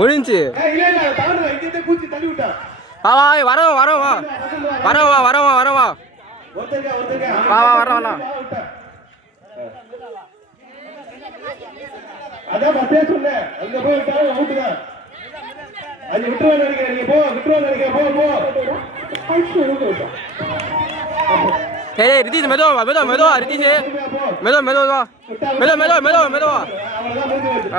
ஒழிஞ்சு வா வா வரவா வரவா வரவா வரவா வரவா வா வா வரவா அதான் பத்தே சொன்னேன் அங்க போய் விட்டாலும் அவுட் தான் அது விட்டுருவான்னு நினைக்கிறேன் நீங்க போ விட்டுருவான்னு நினைக்கிறேன் போ ஏய் ரிதீஷ் மெதுவா மெதுவா மெதுவா ரிதீஷ் மெதுவா மெதுவா மெதுவா மெதுவா மெதுவா மெதுவா அவ்வளவுதான் முடிஞ்சு